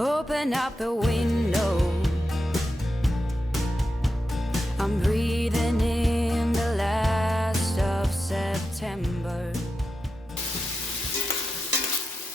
Open up the window. I'm breathing in the last of September.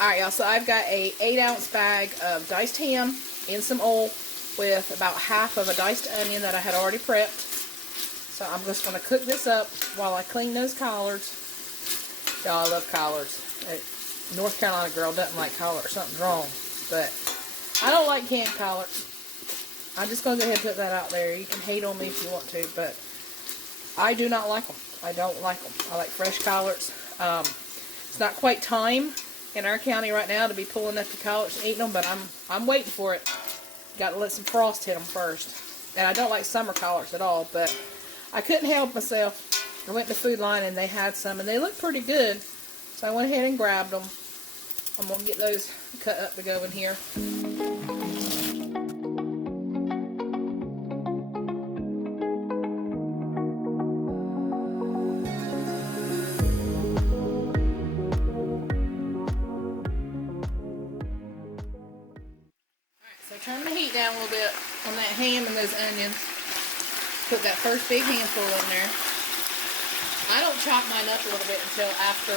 Alright, y'all, so I've got a 8-ounce bag of diced ham in some oil with about half of a diced onion that I had already prepped. So I'm just going to cook this up while I clean those collards. Y'all, I love collards. North Carolina girl doesn't like collards. Something's wrong. But I don't like canned collards. I'm just going to go ahead and put that out there. You can hate on me if you want to, but I do not like them. I don't like them. I like fresh collards. It's not quite time in our county right now to be pulling up the collards and eating them, but I'm waiting for it. Got to let some frost hit them first. And I don't like summer collards at all, but I couldn't help myself. I went to Food Line and they had some, and they looked pretty good. So I went ahead and grabbed them. I'm going to get those cut up to go in here. Turn the heat down a little bit on that ham and those onions. Put that first big handful in there. I don't chop mine up a little bit until after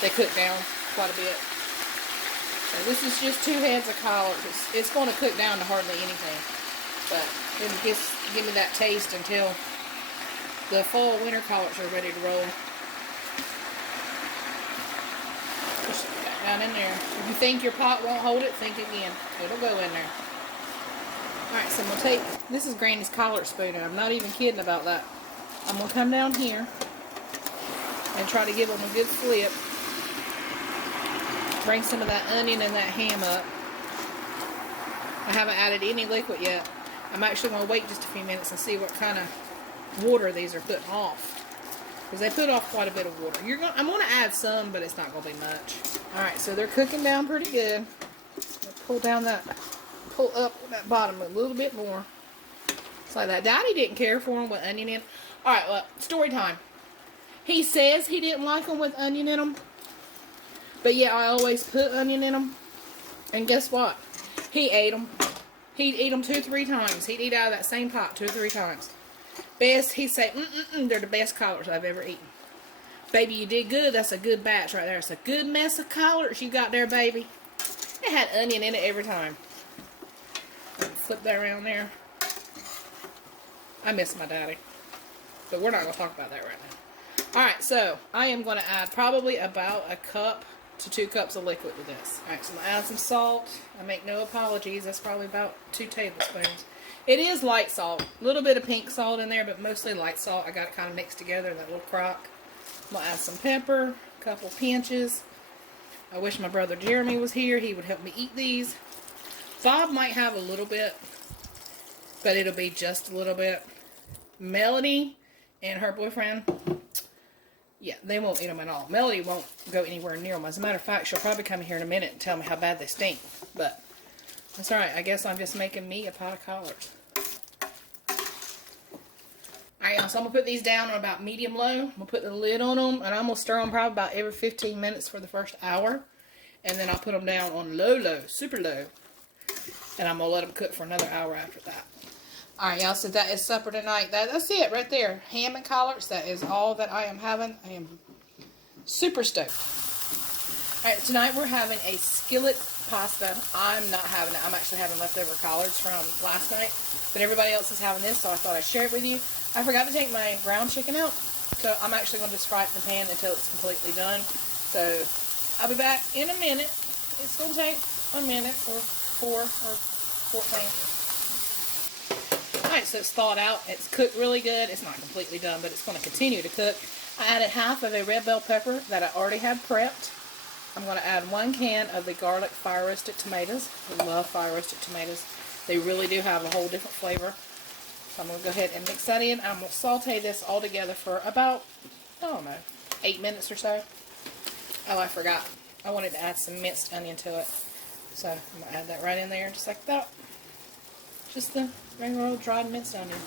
they cook down quite a bit. So this is just 2 heads of collards. It's going to cook down to hardly anything. But it gives me that taste until the fall winter collards are ready to roll. Down in there. If you think your pot won't hold it, think again. It'll go in there. Alright, so I'm going to take, this is Granny's collard spoon, and I'm not even kidding about that. I'm going to come down here and try to give them a good flip. Bring some of that onion and that ham up. I haven't added any liquid yet. I'm actually going to wait just a few minutes and see what kind of water these are putting off. Because they put off quite a bit of water. I'm going to add some, but it's not going to be much. Alright, so they're cooking down pretty good. Pull up that bottom a little bit more. Just like that. Daddy didn't care for them with onion in. Alright, well, story time. He says he didn't like them with onion in them. But yeah, I always put onion in them. And guess what? He ate them. He'd eat them 2-3 times. He'd eat out of that same pot 2 or 3 times. Best, he'd say, they're the best collards I've ever eaten. Baby, you did good. That's a good batch right there. It's a good mess of collards you got there, baby. It had onion in it every time. Flip that around there. I miss my daddy. But we're not going to talk about that right now. Alright, so I am going to add probably about 1 cup to 2 cups of liquid with this. Alright, so I'm going to add some salt. I make no apologies. That's probably about 2 tablespoons. It is light salt. A little bit of pink salt in there, but mostly light salt. I got it kind of mixed together in that little crock. I'm going to add some pepper, a couple pinches. I wish my brother Jeremy was here. He would help me eat these. Bob might have a little bit, but it'll be just a little bit. Melody and her boyfriend, yeah, they won't eat them at all. Melody won't go anywhere near them. As a matter of fact, she'll probably come here in a minute and tell me how bad they stink. But that's alright. I guess I'm just making me a pot of collards. Alright, so I'm going to put these down on about medium-low. I'm going to put the lid on them, and I'm going to stir them probably about every 15 minutes for the first hour. And then I'll put them down on low, super low. And I'm going to let them cook for another hour after that. Alright, y'all, so that is supper tonight. That's it right there. Ham and collards, that is all that I am having. I am super stoked. Alright, tonight we're having a skillet pasta. I'm not having it. I'm actually having leftover collards from last night. But everybody else is having this, so I thought I'd share it with you. I forgot to take my ground chicken out, so I'm actually going to just fry it in the pan until it's completely done. So I'll be back in a minute. It's going to take a minute or 4 or 14. Alright, so it's thawed out. It's cooked really good. It's not completely done, but it's going to continue to cook. I added half of a red bell pepper that I already had prepped. I'm going to add 1 can of the garlic fire roasted tomatoes. I love fire roasted tomatoes. They really do have a whole different flavor. So I'm going to go ahead and mix that in. I'm going to saute this all together for about, I don't know, 8 minutes or so. Oh, I forgot. I wanted to add some minced onion to it. So I'm going to add that right in there just like that. Just the regular old dried minced onion.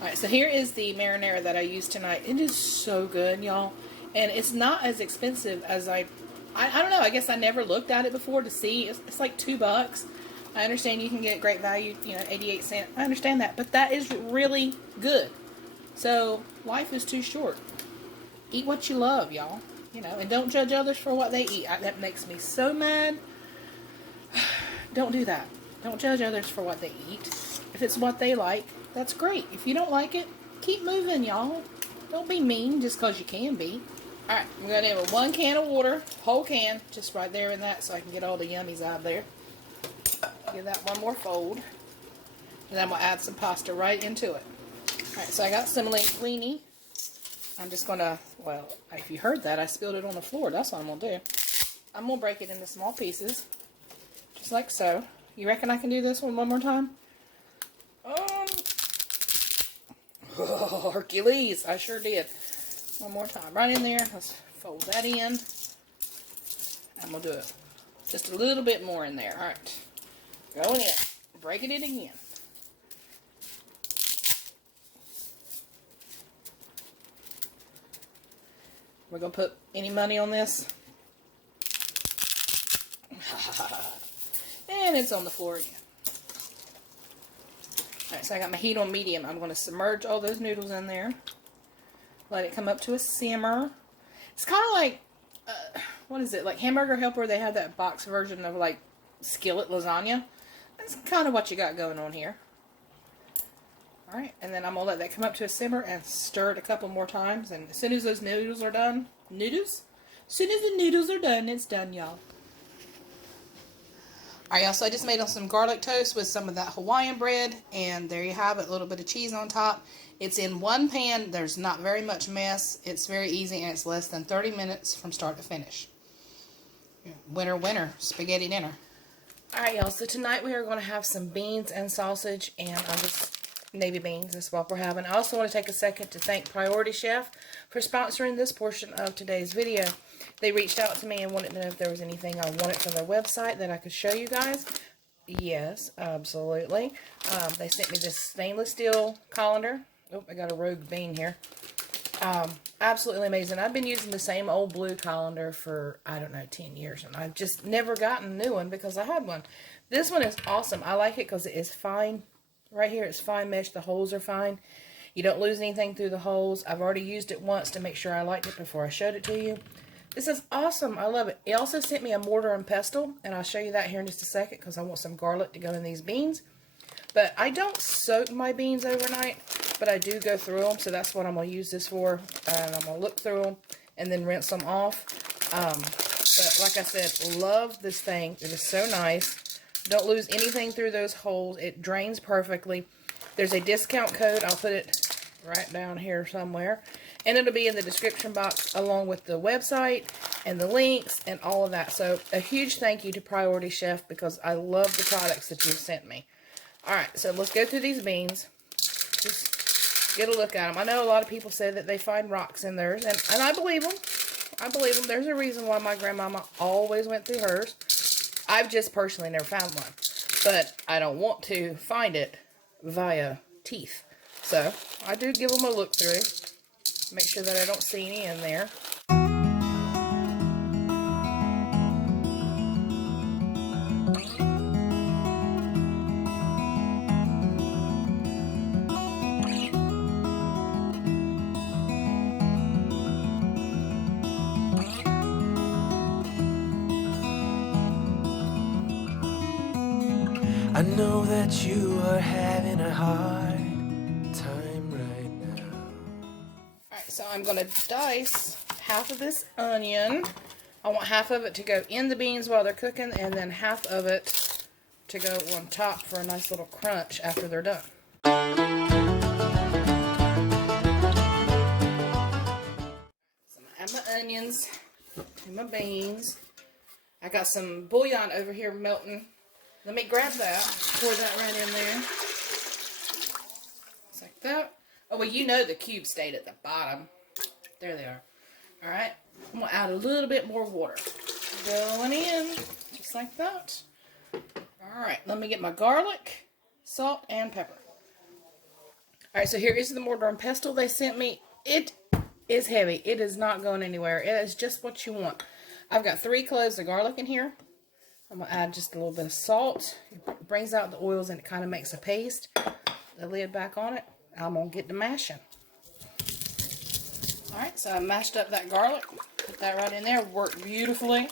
Alright, so here is the marinara that I used tonight. It is so good, y'all. And it's not as expensive as I don't know. I guess I never looked at it before to see. It's like $2. I understand you can get great value, 88 cents. I understand that, but that is really good. So life is too short. Eat what you love, y'all. And don't judge others for what they eat. That makes me so mad. Don't do that. Don't judge others for what they eat. If it's what they like, that's great. If you don't like it, keep moving, y'all. Don't be mean just because you can be. Alright, I'm going to have 1 can of water, whole can, just right there in that so I can get all the yummies out of there. Give that one more fold. And then I'm going to add some pasta right into it. Alright, so I got some linguine. I'm just going to, well, if you heard that, I spilled it on the floor. That's what I'm going to do. I'm going to break it into small pieces. Just like so. You reckon I can do this one more time? Oh, Hercules. I sure did. One more time. Right in there. Let's fold that in. I'm going to do it just a little bit more in there. Alright. Going in. Breaking it again. We're going to put any money on this. And it's on the floor again. Alright, so I got my heat on medium. I'm going to submerge all those noodles in there. Let it come up to a simmer. It's kind of like, what is it? Like Hamburger Helper, they have that box version of like skillet lasagna. That's kind of what you got going on here. Alright, and then I'm going to let that come up to a simmer and stir it a couple more times. And as soon as those noodles are done, As soon as the noodles are done, it's done, y'all. Alright, y'all, so I just made some garlic toast with some of that Hawaiian bread. And there you have it, a little bit of cheese on top. It's in one pan. There's not very much mess. It's very easy, and it's less than 30 minutes from start to finish. Winner, winner, spaghetti dinner. Alright, y'all, so tonight we are going to have some beans and sausage, and just navy beans. That's what we're having. I also want to take a second to thank Priority Chef for sponsoring this portion of today's video. They reached out to me and wanted to know if there was anything I wanted from their website that I could show you guys. Yes, absolutely. They sent me this stainless steel colander. Oh, I got a rogue bean here. Absolutely amazing. I've been using the same old blue colander for, I don't know, 10 years. And I've just never gotten a new one because I had one. This one is awesome. I like it because it is fine. Right here, it's fine mesh. The holes are fine. You don't lose anything through the holes. I've already used it once to make sure I liked it before I showed it to you. This is awesome. I love it. It also sent me a mortar and pestle, and I'll show you that here in just a second because I want some garlic to go in these beans. But I don't soak my beans overnight, but I do go through them, so that's what I'm going to use this for. And I'm going to look through them and then rinse them off. But like I said, love this thing. It is so nice. Don't lose anything through those holes. It drains perfectly. There's a discount code. I'll put it right down here somewhere. And it'll be in the description box along with the website and the links and all of that. So a huge thank you to Priority Chef because I love the products that you've sent me. Alright, so let's go through these beans. Just get a look at them. I know a lot of people say that they find rocks in theirs. And I believe them. I believe them. There's a reason why my grandmama always went through hers. I've just personally never found one, but I don't want to find it via teeth. So I do give them a look through, make sure that I don't see any in there. I know that you are having a hard time right now. Alright, so I'm going to dice half of this onion. I want half of it to go in the beans while they're cooking, and then half of it to go on top for a nice little crunch after they're done. So I'm going to add my onions and my beans. I got some bouillon over here melting. Let me grab that, pour that right in there. Just like that. Oh, well, you know the cube stayed at the bottom. There they are. Alright, I'm going to add a little bit more water. Going in, just like that. Alright, let me get my garlic, salt, and pepper. Alright, so here is the mortar and pestle they sent me. It is heavy. It is not going anywhere. It is just what you want. I've got 3 cloves of garlic in here. I'm going to add just a little bit of salt. It brings out the oils and it kind of makes a paste. The lid back on it. I'm going to get to mashing. Alright, so I mashed up that garlic. Put that right in there. Worked beautifully.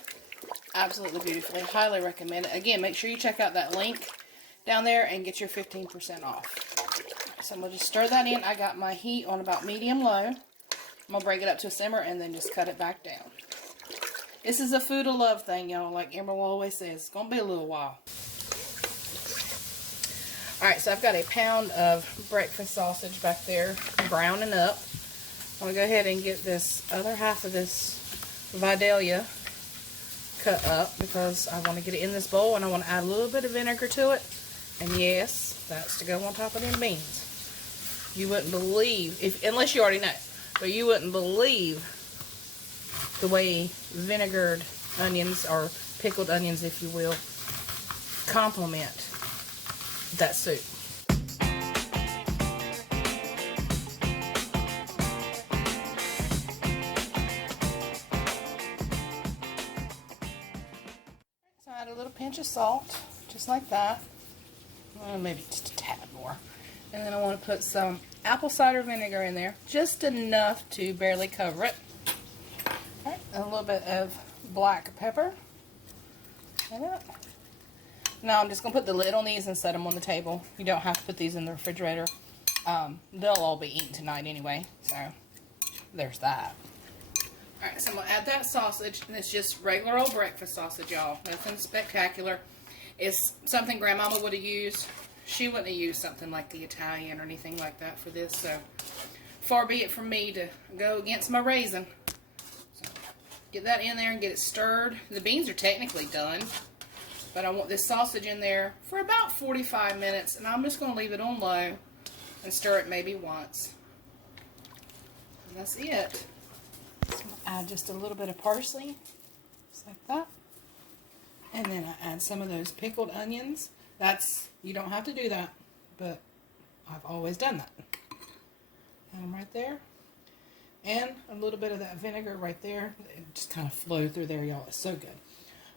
Absolutely beautifully. Highly recommend it. Again, make sure you check out that link down there and get your 15% off. So I'm going to just stir that in. I got my heat on about medium-low. I'm going to bring it up to a simmer and then just cut it back down. This is a food of love thing, y'all. Like Emerald always says, it's going to be a little while. Alright, so I've got a pound of breakfast sausage back there browning up. I'm going to go ahead and get this other half of this Vidalia cut up because I want to get it in this bowl and I want to add a little bit of vinegar to it. And yes, that's to go on top of them beans. You wouldn't believe, unless you already know, but you wouldn't believe the way vinegared onions, or pickled onions if you will, complement that soup. So I add a little pinch of salt, just like that. Well, maybe just a tad more. And then I want to put some apple cider vinegar in there, just enough to barely cover it. All right, and a little bit of black pepper. Now I'm just going to put the lid on these and set them on the table. You don't have to put these in the refrigerator. They'll all be eaten tonight anyway, so there's that. Alright, so I'm going to add that sausage, and it's just regular old breakfast sausage, y'all. Nothing spectacular. It's something Grandmama would have used. She wouldn't have used something like the Italian or anything like that for this, so far be it from me to go against my raisin. So get that in there and get it stirred. The beans are technically done, but I want this sausage in there for about 45 minutes, and I'm just going to leave it on low and stir it maybe once. And that's it. So I'm going to add just a little bit of parsley, just like that. And then I add some of those pickled onions. You don't have to do that, but I've always done that. Add them right there. And a little bit of that vinegar right there. It just kind of flow through there, y'all. It's so good.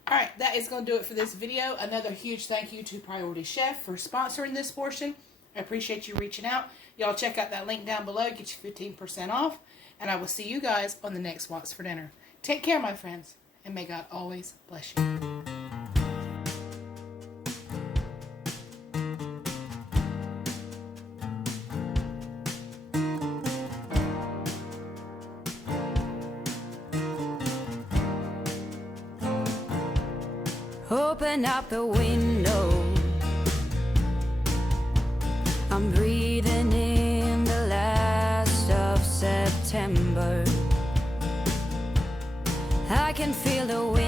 Alright, that is going to do it for this video. Another huge thank you to Priority Chef for sponsoring this portion. I appreciate you reaching out. Y'all check out that link down below. Get you 15% off. And I will see you guys on the next What's for Dinner. Take care, my friends. And may God always bless you. Open up the window. I'm breathing in the last of September. I can feel the wind.